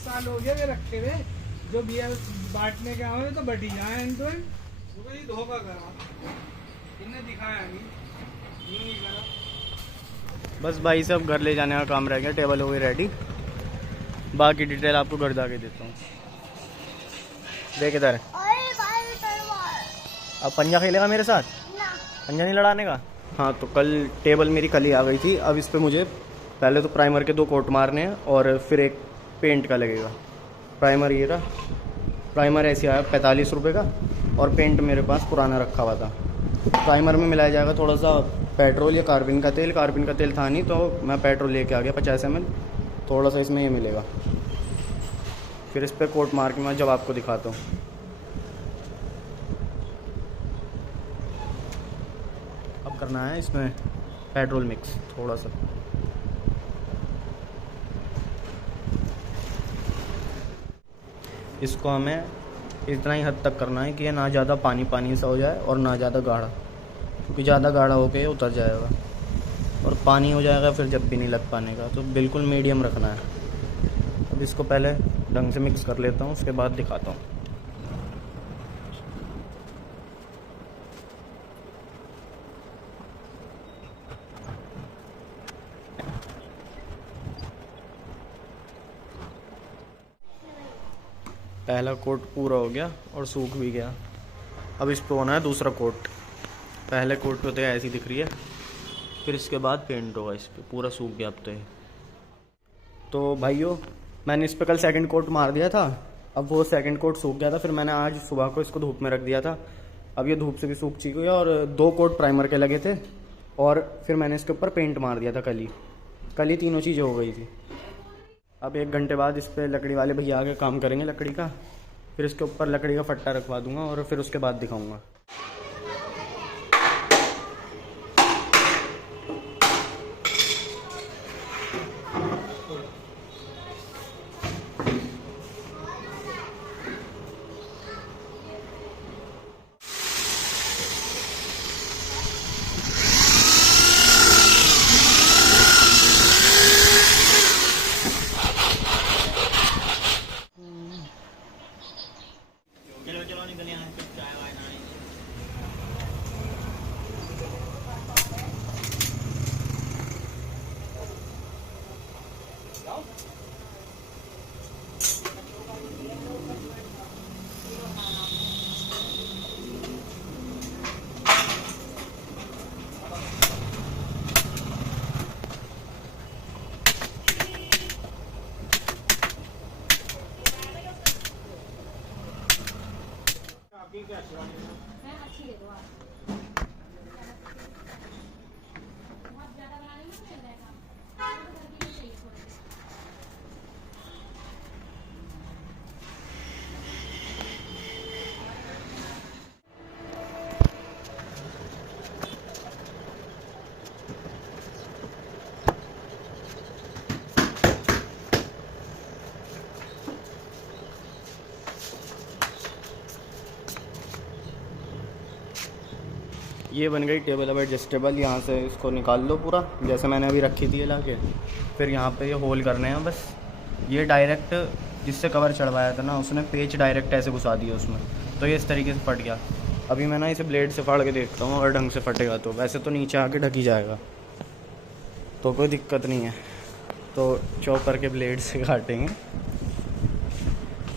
साल हो गया वे रखे हुए, जो बियर बांटने के आए तो बटी जाए तो धोखा करा, इन्हें दिखाया नहीं, यूं नहीं करा। बस भाई साहब घर ले जाने का काम रह गया, टेबल हो गई रेडी। बाकी डिटेल आपको घर जाके देता हूँ। देख इधर, अब पंजा खेलेगा मेरे साथ? पंजा नहीं लड़ाने का? हाँ, तो कल टेबल मेरी कल ही आ गई थी। अब इस पे मुझे पहले तो प्राइमर के 2 कोट मारने हैं और फिर एक पेंट का लगेगा। प्राइमर ये रहा, प्राइमर ऐसे आया 45 रुपये का, और पेंट मेरे पास पुराना रखा हुआ था। प्राइमर में मिलाया जाएगा थोड़ा सा पेट्रोल या कार्बिन का तेल। कार्बिन का तेल था नहीं तो मैं पेट्रोल लेके आ गया 50 ml, थोड़ा सा इसमें ये मिलेगा। फिर इस पर कोट मार के मैं जब आपको दिखाता हूँ। अब करना है इसमें पेट्रोल मिक्स थोड़ा सा। इसको हमें इतना ही हद तक करना है कि ये ना ज़्यादा पानी पानी सा हो जाए और ना ज़्यादा गाढ़ा, क्योंकि ज़्यादा गाढ़ा होके उतर जाएगा और पानी हो जाएगा फिर जब भी नहीं लग पाने का। तो बिल्कुल मीडियम रखना है। अब इसको पहले ढंग से मिक्स कर लेता हूँ, उसके बाद दिखाता हूँ। पहला कोट पूरा हो गया और सूख भी गया। अब इस पे होना है दूसरा कोट। पहले कोट पे तो ऐसी दिख रही है, फिर इसके बाद पेंट होगा इस पे। पूरा सूख गया अब तो भाइयों, मैंने इस पे कल सेकंड कोट मार दिया था। अब वो सेकंड कोट सूख गया था, फिर मैंने आज सुबह को इसको धूप में रख दिया था। अब ये धूप से भी सूख चुकी है और 2 कोट प्राइमर के लगे थे, और फिर मैंने इसके ऊपर पेंट मार दिया था कल ही तीनों चीज़ें हो गई थी। अब 1 घंटे बाद इस पर लकड़ी वाले भैया आके काम करेंगे लकड़ी का, फिर इसके ऊपर लकड़ी का फट्टा रखवा दूंगा और फिर उसके बाद दिखाऊंगा। ये बन गई टेबल अब एडजस्टेबल। यहाँ से इसको निकाल लो पूरा, जैसे मैंने अभी रखी थी ये ला के। फिर यहाँ पे ये होल करने हैं बस। ये डायरेक्ट जिससे कवर चढ़वाया था ना, उसने पेच डायरेक्ट ऐसे घुसा दिया उसमें, तो ये इस तरीके से फट गया। अभी मैं ना इसे ब्लेड से फाड़ के देखता हूँ, अगर ढंग से फटेगा तो। वैसे तो नीचे आके ढक ही जाएगा, तो कोई दिक्कत नहीं है। तो चॉपर के ब्लेड से काटेंगे,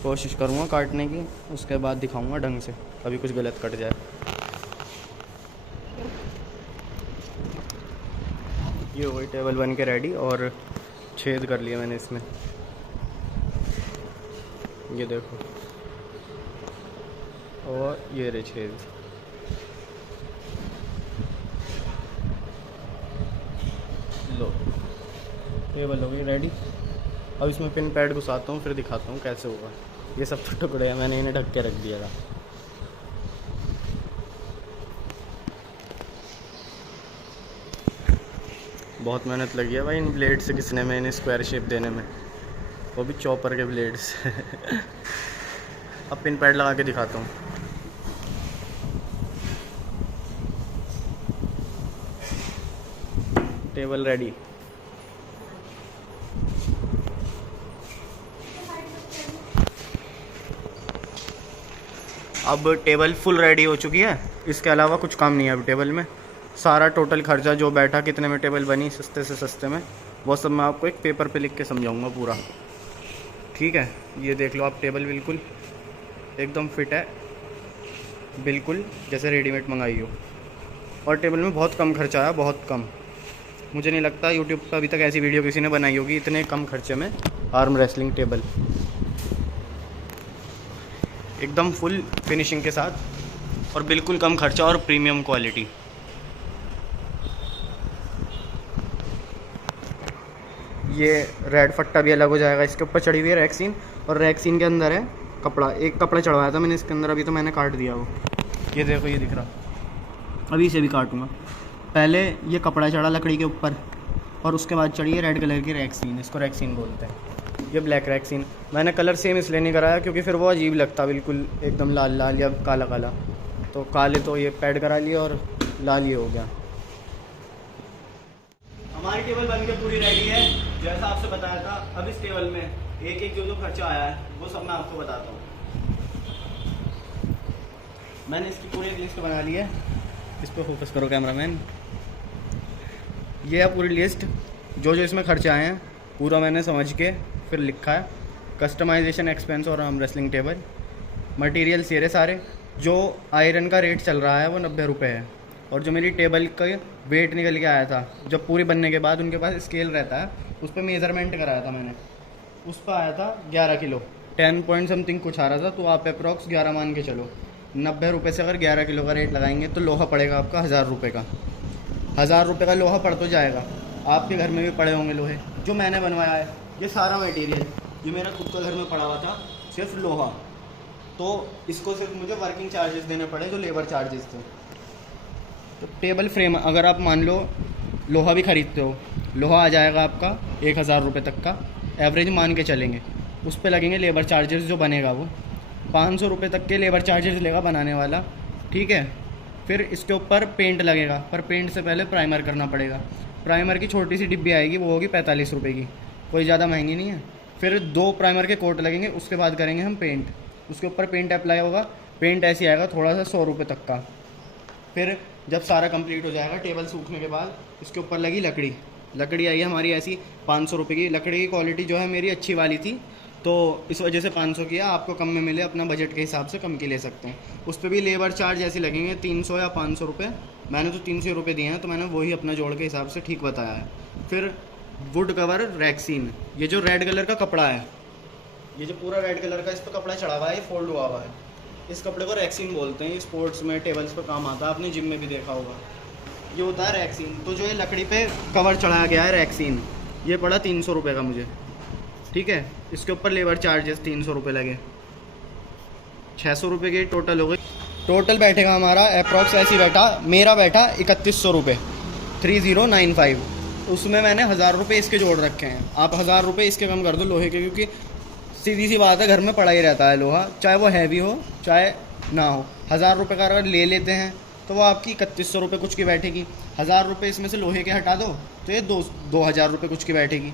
कोशिश करूँगा काटने की, उसके बाद दिखाऊँगा ढंग से, अभी कुछ गलत कट जाए। ये हो गई टेबल बन के रेडी, और छेद कर लिया मैंने इसमें, ये देखो, और ये रहे छेद। लो, टेबल हो गई रेडी। अब इसमें पिन पैड घुसाता हूँ, फिर दिखाता हूँ कैसे होगा। ये सब तो टुकड़े हैं, मैंने इन्हें ढक के रख दिया था। बहुत मेहनत लगी है भाई इन ब्लेड से घिसने में, इन्हें स्क्वायर शेप देने में, वो भी चॉपर के ब्लेड से। अब पिन पैड लगा के दिखाता हूँ। Table ready. अब टेबल फुल रेडी हो चुकी है, इसके अलावा कुछ काम नहीं है अब टेबल में। सारा टोटल खर्चा जो बैठा, कितने में टेबल बनी सस्ते से सस्ते में, वो सब मैं आपको एक पेपर पे लिख के समझाऊंगा पूरा। ठीक है, ये देख लो आप, टेबल बिल्कुल एकदम फिट है, बिल्कुल जैसे रेडीमेड मंगाई हो। और टेबल में बहुत कम खर्चा आया, बहुत कम। मुझे नहीं लगता यूट्यूब पर अभी तक ऐसी वीडियो किसी ने बनाई होगी इतने कम खर्चे में। आर्म रेसलिंग टेबल एकदम फुल फिनिशिंग के साथ और बिल्कुल कम खर्चा और प्रीमियम क्वालिटी। ये रेड फट्टा भी अलग हो जाएगा, इसके ऊपर चढ़ी हुई है रैक्सीन, और रैक्सीन के अंदर है कपड़ा। एक कपड़ा चढ़वाया था मैंने इसके अंदर, अभी तो मैंने काट दिया वो, ये देखो ये दिख रहा, अभी इसे भी काटूंगा। पहले ये कपड़ा चढ़ा लकड़ी के ऊपर और उसके बाद चढ़ी है रेड कलर की रैक्सीन, इसको रैक्सीन बोलते हैं। ये ब्लैक रैक्सीन मैंने कलर सेम इसलिए नहीं कराया क्योंकि फिर वो अजीब लगता बिल्कुल एकदम लाल लाल या काला काला, तो काले तो ये पैड करा लिए और लाल ये हो गया। हमारी टेबल बन के पूरी रेडी है जैसा आपसे बताया था। अब इस टेबल में एक एक जो खर्चा आया है वो सब मैं आपको बताता हूँ। मैंने इसकी पूरी लिस्ट बना ली है, इस पर फोकस करो कैमरामैन। ये है पूरी लिस्ट, जो जो इसमें खर्चे आए हैं पूरा मैंने समझ के फिर लिखा है। कस्टमाइजेशन एक्सपेंस और आर्म रेसलिंग टेबल, मटेरियल सेरे सारे। जो आयरन का रेट चल रहा है वो 90 रुपये है, और जो मेरी टेबल का वेट निकल के आया था जब पूरी बनने के बाद, उनके पास स्केल रहता है, उस पर मेज़रमेंट कराया था मैंने, उस पर आया था 11 किलो, 10 पॉइंट समथिंग कुछ आ रहा था। तो आप अप्रॉक्स 11 मान के चलो। 90 रुपये से अगर 11 किलो का रेट लगाएंगे तो लोहा पड़ेगा आपका 1000 रुपये का। 1000 रुपये का लोहा पड़ तो जाएगा। आपके घर में भी पड़े होंगे लोहे। जो मैंने बनवाया है ये सारा मटेरियल, ये मेरा खुद का घर में पड़ा हुआ था, सिर्फ लोहा। तो इसको सिर्फ मुझे वर्किंग चार्जेस देने पड़े जो लेबर चार्जेस थे। तो टेबल फ्रेम अगर आप मान लो लोहा भी ख़रीदते हो, लोहा आ जाएगा आपका 1000 रुपये तक का, एवरेज मान के चलेंगे। उस पर लगेंगे लेबर चार्जेस, जो बनेगा वो 500 रुपये तक के लेबर चार्जेस लेगा बनाने वाला। ठीक है, फिर इसके ऊपर पेंट लगेगा, पर पेंट से पहले प्राइमर करना पड़ेगा। प्राइमर की छोटी सी डिब्बी आएगी, वो होगी 45 रुपये की, कोई ज़्यादा महंगी नहीं है। फिर 2 प्राइमर के कोट लगेंगे, उसके बाद करेंगे हम पेंट। उसके ऊपर पेंट अप्लाई होगा, पेंट ऐसे आएगा थोड़ा सा 100 रुपये तक का। फिर जब सारा कंप्लीट हो जाएगा, टेबल सूखने के बाद इसके ऊपर लगी लकड़ी। लकड़ी आई है हमारी ऐसी 500 रुपये की। लकड़ी की क्वालिटी जो है मेरी अच्छी वाली थी, तो इस वजह से 500 की है। आपको कम में मिले, अपना बजट के हिसाब से कम की ले सकते हैं। उस पर भी लेबर चार्ज ऐसे लगेंगे 300 या 500 रुपये। मैंने तो 300 रुपये दिए हैं, तो मैंने वही अपना जोड़ के हिसाब से ठीक बताया है। फिर वुड कवर रैक्सीन, ये जो रेड कलर का कपड़ा है, ये जो पूरा रेड कलर का इस पर कपड़ा चढ़ा हुआ है, ये फोल्ड हुआ हुआ है, इस कपड़े को रैक्सीन बोलते हैं। स्पोर्ट्स में टेबल्स पर काम आता है, आपने जिम में भी देखा होगा। ये होता है रैक्सीन। तो जो ये लकड़ी पे कवर चढ़ाया गया है रैक्सीन, ये पड़ा 300 रुपये का मुझे। ठीक है, इसके ऊपर लेबर चार्जेस 300 रुपये लगे, 600 रुपये की टोटल हो गई। टोटल बैठेगा हमारा अप्रॉक्स, ऐसी बैठा मेरा बैठा 3100 रुपये, 3095। उसमें मैंने 1000 रुपये इसके जोड़ रखे हैं। आप 1000 रुपये इसके कम कर दो लोहे के, क्योंकि सीधी सी बात है घर में पड़ा ही रहता है लोहा, चाहे वो हैवी हो चाहे ना हो। 1000 रुपये का अगर ले लेते हैं तो वो आपकी 3100 रुपये कुछ की बैठेगी। 1000 रुपये इसमें से लोहे के हटा दो तो ये 2000 रुपये कुछ की बैठेगी।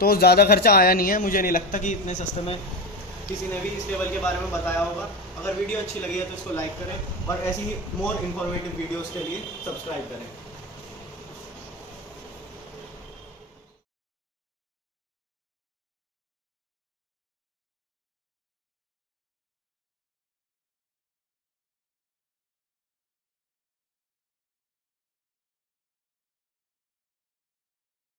तो ज़्यादा खर्चा आया नहीं है। मुझे नहीं लगता कि इतने सस्ते में किसी ने भी इस टेबल के बारे में बताया होगा। अगर वीडियो अच्छी लगी है तो इसको लाइक करें, और ऐसी ही मोर इन्फॉर्मेटिव वीडियोज़ के लिए सब्सक्राइब करें।